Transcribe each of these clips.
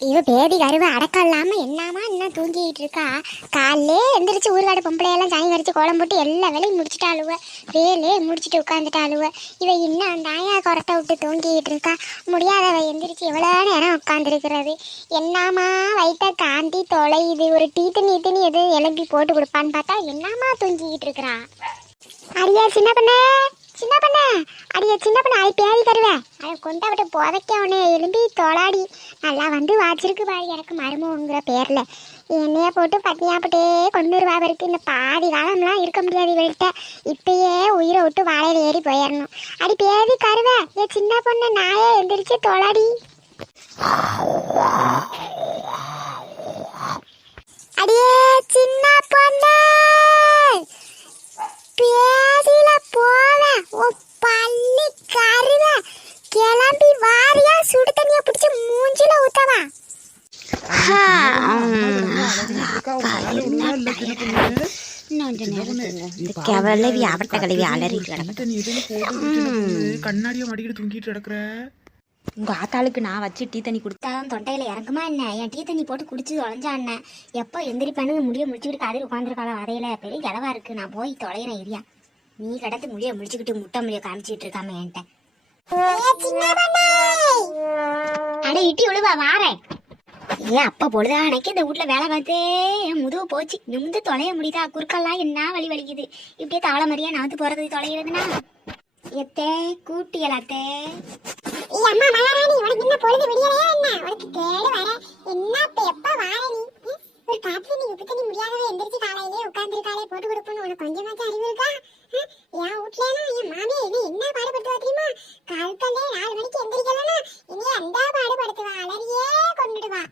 இவ பேதி கருவை அடக்கம் இல்லாம என்னமா இன்னும் தூங்கிட்டு இருக்கா? காலே எந்திரிச்சு ஊர்காடு பொம்பளையெல்லாம் சாணி கரைச்சு கோலம் போட்டு எல்லா வேலையும் முடிச்சுட்டாளுவ. வேலே முடிச்சிட்டு உட்காந்துட்டாளுவ இவ இன்னும் அந்த ஆயா குரட்டை விட்டு தூங்கிட்டு இருக்கா. முடியாதவ எந்திரிச்சு எவ்வளோ நேரம் உட்காந்துருக்கிறது என்னாமா வயிற்ற காந்தி தொலையுது? ஒரு டீ தண்ணி தண்ணி எது எலும்பி போட்டு கொடுப்பான்னு பார்த்தா என்னமா தூங்கிக்கிட்டு இருக்கிறா? அடியா சின்ன பண்ண சின்ன பண்ண. அடியா சின்ன பண்ண அது பேதி தருவேன் அதை கொண்டா விட்டு புதைக்க உடனே எலும்பி தொலாடி. நல்லா வந்து வாச்சிருக்கு பாரு எனக்கு மருமங்கிற பேரில். என்னைய போட்டு பட்னியாப்பட்டே கொண்டு வருவா இருக்கு. இந்த பாதி காலம்லாம் இருக்க முடியாது இவள்கிட்ட. இப்பயே உயிரை விட்டு வாழையில் ஏறி போயிடணும். அடி பேதி கருவ என் சின்ன பொண்ணு நாயே எந்திரிச்சு தொலாடி. அடியே சின்ன பொண்ணு! பேதியில போவ ஓ பள்ளி கருவ. கிளம்பி வாரியா சுடு தண்ணிய பிடிச்சு மூஞ்சில ஊத்தவா? கிளவி அவட்ட கிளவி கிடக்கு. கண்ணாடியை மாட்டிக்கிட்டு தூங்கிட்டு கிடக்குற. உங்க ஆத்தாளுக்கு நான் வச்சு டீ தண்ணி கொடுத்து தான் தொண்டையில இறங்குமா என்ன? என் டீ தண்ணி போட்டு குடிச்சு தொலைஞ்சா என்ன? எப்போ எந்திரிப்பானு முடிய முடிச்சுக்கிட்டு கதிர் உட்காந்துருக்காள வரையில பெரிய இலவா இருக்கு. நான் போய் தொலைகிறேன் ஏரியா நீ கடத்து முடிய முடிச்சுக்கிட்டு முட்டை முடிய காமிச்சிட்டு இருக்காம என்கிட்ட. அட இட்டி விழுவா வாரேன். ஏன் அப்ப பொழுதா அன்னைக்கு இந்த வீட்ல வேலை பார்த்தே என் முதுகு போச்சு. நிமிந்து தொலைய முடியுதா? குறுக்கெல்லாம் என்ன வலி வலிக்குது? இப்படியே தாள மாதிரியா நாத்து போறது தொலைகிறதுனா எத்தே கூட்டியலாத்தே அம்மா மகாராணி உனக்கு என்ன பொழுது விடியலையா என்ன உனக்கு தேடு வர என்ன இப்ப எப்ப வார நீ ம்? ஒரு காப்பி நீ உப்பு தண்ணி முடியாதவ எந்திரிச்சு காலையிலே உட்கார்ந்துருக்காளே போட்டு கொடுப்போம்னு உனக்கு கொஞ்சமாச்சும் அறிவு இருக்கா ம்? என் வீட்ல என் மாமி என்ன என்ன பாடுபடுத்துவா தெரியுமா காலத்தாலே நாலு மணிக்கு எந்திரிக்கலனா இனி அந்த பாடுபடுத்துவா அலறியே கொண்டுடுவா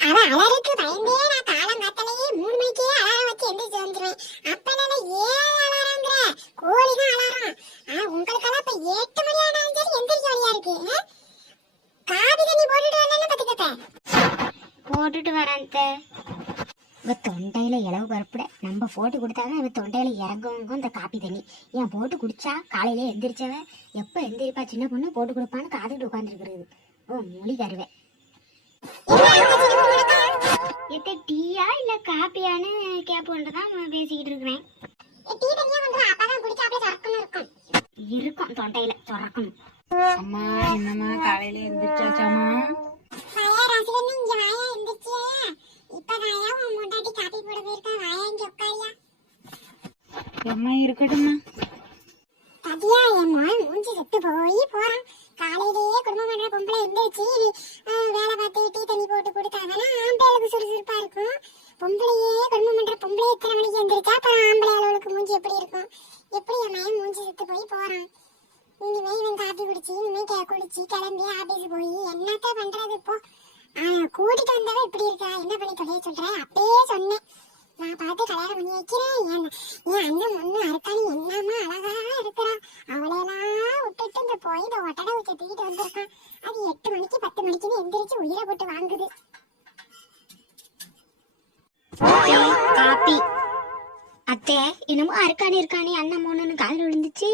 அவ அலறுக்கு பயந்தே நான் காலம் காத்தலையே மூணு மணிக்கே அலாரம் வச்சு எந்திரிச்சு வந்துருவேன் அப்ப என்ன ஏன் அலாரங்கிற கோழி தான் அலாரம் ஆ உங்களுக்கெல்லாம் இப்ப எட்டு மணி ஆனாலும் சரி எந்திரிக்க வழியா இருக்கு ஆ? காபி தண்ணி போட்டுட்டு வரலன்னு பாத்துக்கத்த போட்டுட்டு வரேன் இவ தொண்டையில இளவு பருப்புட. நம்ம போட்டு கொடுத்தாதான் இவ தொண்டையில இறங்குவங்க இந்த காப்பி தண்ணி. ஏன் போட்டு குடிச்சா காலையில எந்திரிச்சவன் எப்ப எந்திரிப்பா சின்ன பொண்ணு? போட்டு கொடுப்பான்னு காதுகிட்டு உட்காந்துருக்குறது ஓ மொழி தருவேன் எத்த டீயா இல்ல காப்பியான்னு கேப்போன்றதான் பேசிக்கிட்டு இருக்கிறேன். இருக்கும் இருக்கும் தொண்டையில சொரக்கணும் அம்மா என்னம்மா காலையில எந்திரிச்சாச்சாமா அம்மா இருக்கட்டும்மா. ததியா என் மகன் மூஞ்சி செத்து போய் போறான். காலையிலேயே குடும்பம் பண்ற பொம்பளை அஹ், வேலை பார்த்து டீ தண்ணி போட்டு கொடுத்தாங்கன்னா ஆம்பளைகளுக்கு சுறுசுறுப்பா இருக்கும். பொம்பளையே குடும்பம் பண்ற பொம்பளை எத்தனை மணிக்கு எந்திரிச்சா அப்புறம் ஆம்பளை அளவுக்கு மூஞ்சி எப்படி இருக்கும்? எப்படி என் மகன் மூஞ்சி செத்து போய் போறான்? இனிமே இவன் காப்பி குடிச்சு இனிமே குடிச்சு கிளம்பி ஆபீஸ் போய் என்னத்த பண்றது இப்போ? கூட்டிட்டு வந்தவ இப்படி இருக்கா? என்ன பண்ணி தொலைய சொல்றேன் அப்பயே சொன்னேன். நான் பார்த்து கல்யாணம் பண்ணி வைக்கிறேன். என் என் அண்ணன் ஒண்ணு அறுத்தானு என்னமா அழகா இருக்கிறா. அவளையெல்லாம் விட்டுட்டு இந்த போய் இந்த ஒட்டடை வச்சு தூக்கிட்டு வந்திருக்கான். அது எட்டு மணிக்கு பத்து மணிக்குன்னு எந்திரிச்சு உயிரை போட்டு வாங்குது. காப்பி. அத்தை என்னமோ அறுக்கானே இருக்கானே அண்ணன் மூணுன்னு கால் விழுந்துச்சு.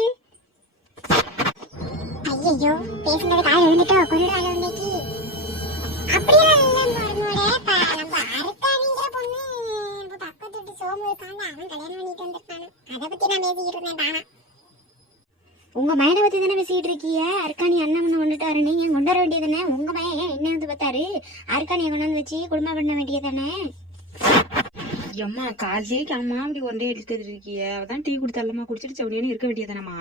ஐயோ பேசுனது கால் விழுந்துட்டோ கொண்டுடாத இன்னைக்கு. அப்படியெல்லாம் இல்லை மருமோளே. ப- நம்ம அறுக்கானிங்கிற பொண்ணு இப்ப பக்கத்து வீட்டு சோமு இருக்காங்க அவன் கல்யாணம் பண்ணிட்டு வந்திருக்கானு. அதை பத்தி நான் பேசிக்கிட்டு இருந்தேன் தானா. உங்க மயனை பத்தி தானே பேசிக்கிட்டு இருக்கீங்க அருக்காணி அண்ணன் ஒண்ணு கொண்டுட்டாரு. நீங்க கொண்டு வர வேண்டியதானே உங்க மயன் ஏன் என்ன வந்து பார்த்தாரு? அருக்காணியை கொண்டு வந்து வச்சு குடும்பம் பண்ண வேண்டியது தானே அம்மா காலையிலேக்கு அம்மா அப்படி ஒன்றே எடுத்துட்டு இருக்கீங்க அவதான் டீ கொடுத்தாலம்மா குடிச்சிட்டு சவுனியானு இருக்க வேண்டியதானம்மா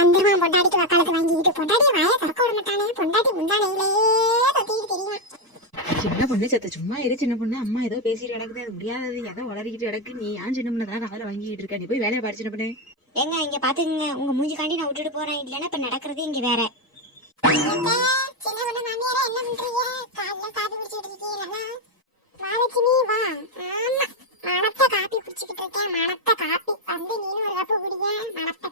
அந்தமா பொண்டாட்டிக்கு வக்காலத்து வாங்கிட்டு பொண்டாட்டி வாயை திறக்க விட மாட்டானே. பொண்டாட்டி முந்தானையிலேயே தொத்திக்கிட்டு தெரியுமா? சின்ன பொண்ணு செத்த சும்மா இரு சின்ன பொண்ணு. அம்மா ஏதோ பேசிட்டு கிடக்குது அது முடியாதது. ஏதோ வளரிக்கிட்டு கிடக்கு? நீ ஏன் சின்ன பொண்ணு தான் காதல வாங்கிட்டு இருக்க? நீ போய் வேலையை பாரு சின்ன பொண்ணு. ஏங்க இங்க பாத்துக்கங்க. உங்க மூஞ்சி காண்டி நான் விட்டுட்டு போறேன். இல்லன்னா இப்ப நடக்கிறது இங்க வேற. மணத்த காப்பி குடிச்சிட்டு இருக்கேன். மணத்த காப்பி. வந்து நீனும் ஒரு கப்பு குடிங்க. மணத்த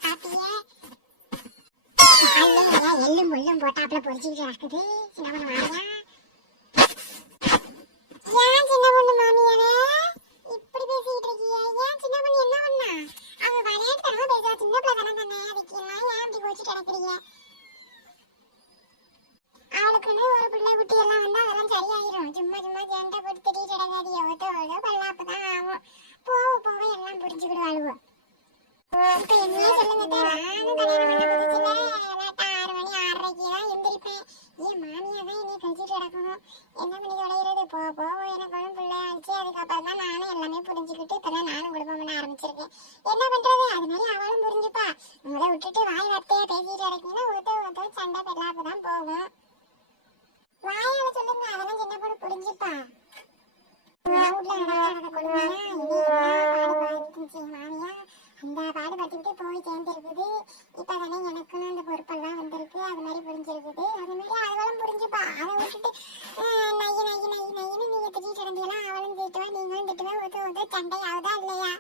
எள்ளும் முள்ளும் போட்டாப்புல பொறிச்சுக்கிட்டு கிடக்குது. சின்ன பொண்ணு மாமியா ஏன் சின்ன பொண்ணு மாமியாரே இப்படி பேசிக்கிட்டு இருக்கீங்க ஏன் சின்ன பொண்ணு என்ன பண்ணா அவ விளையாட்டுத்தனமா பேசுவா சின்ன பிள்ளை தானே தானே அதுக்கு எல்லாம் ஏன் இப்படி கோச்சிட்டு கிடக்குறீங்க அவளுக்குன்னு ஒரு பிள்ளை குட்டி எல்லாம் வந்தா ஏன் மாமியா தான் என்னை கழிச்சிட்டு கிடக்கணும் என்ன பண்ணி தொலைகிறது போ போ எனக்கு ஒன்றும் பிள்ளை ஆச்சு அதுக்கப்புறம் தான் நானும் எல்லாமே புரிஞ்சுக்கிட்டு இப்பதான் நானும் குடும்பம் பண்ண ஆரம்பிச்சிருக்கேன். என்ன பண்றது? அது மாதிரி அவளும் புரிஞ்சுப்பா. உங்களை விட்டுட்டு வாய் வார்த்தையா பேசிட்டு கிடக்கீங்கன்னா ஒருத்தர் ஒருத்தர் சண்டை பெல்லாப்பு தான் போகும் வாயால சொல்லுங்க. அதெல்லாம் சின்ன பொண்ணு புரிஞ்சுப்பா. நான் வீட்ல நடக்காத கொடுமையா இனி என்ன பாடு பாடுச்சு மாமியா அந்த பாடு பட்டுக்கிட்டு போய் சேர்ந்துருக்குது இப்பதானே எனக்குன்னு அந்த பொறுப்பெல்லாம் வந்திருக்கு அது மாதிரி புரிஞ்சிருக்குது அது மாதிரி அவளும் புரிஞ்சுப்பா அதை விட்டுட்டு ஆஹ், நைய நைய நைய நையன்னு நீங்க திட்டிட்டு கிடந்தீங்களா அவளும் திட்டுவா நீங்களும் திட்டுவா சண்டையாவதா இல்லையா?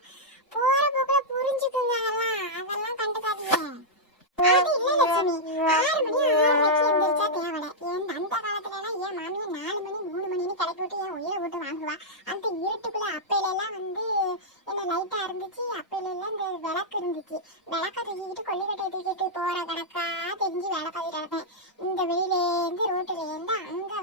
போற போக்குல புரிஞ்சுக்குங்க அதெல்லாம். அதெல்லாம் கண்டுக்காதீங்க. அது இல்ல லட்சுமி. ஆறு மணி எந்திரிச்சா தேவலை. என் அந்த காலத்துல எல்லாம் என் மாமியா நாலு மணி மூணு மணின்னு கிளப்பி விட்டு என் உயிரை விட்டு வாங்குவா. அந்த இருட்டுக்குள்ள அப்பையில எல்லாம் வந்து என்ன லைட்டா இருந்துச்சு அப்பையில எல்லாம் இந்த விளக்கு இருந்துச்சு. விளக்க தூக்கிக்கிட்டு கொல்லிக்கட்டை தூக்கிட்டு போற கணக்கா தெரிஞ்சு வேலை பார்த்துட்டு இருப்பேன் இந்த வெளியிலேருந்து ரோட்டுல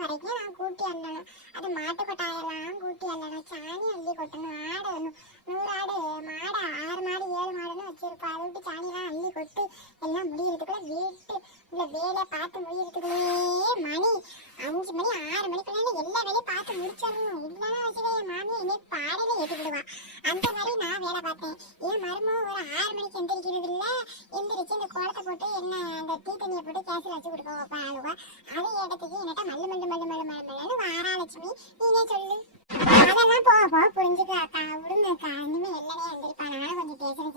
இருந்து அங்க வரைக்கும் நான் கூட்டி அள்ளணும் அது மாட்டு கொட்டாயெல்லாம் கூட்டி அள்ளணும் சாணி அள்ளி கொட்டணும் ஆடு நூ- நூறு ஆடு மாடு ஆறு மாடு ஏழு மாடுன்னு வச்சிருப்பா அதை விட்டு சாணியெல்லாம் அள்ளி வேலை பார்த்து முடியறதுக்குள்ளே மணி அஞ்சு மணி ஆறு மணிக்குள்ள எல்லா வேலையும் பார்த்து முடிச்சிடணும். இல்லைன்னா வச்சுக்க என் மாமியை என்னை பாடையில ஏற்றி விடுவா அந்த மாதிரி நான் வேலை பார்த்தேன். என் மருமக ஒரு ஆறு மணிக்கு எந்திரிக்கிறது இல்லை எந்திரிச்சு இந்த கோலத்தை போட்டு என்ன அந்த டீ தண்ணியை போட்டு கேஸில் வச்சு கொடுக்க வைப்பா அழுவா. அதை இடத்துக்கு என்னட்ட மல்லு மல்லு மல்லு மல்லு மல்லு மல்லு வாராலட்சுமி நீனே சொல்லு. அதெல்லாம் போக போக புரிஞ்சுக்கா அக்கா. விடுங்க அக்கா இனிமே எல்லாமே எந்திரிப்பா. நானும் கொஞ்சம் பேசுறேன்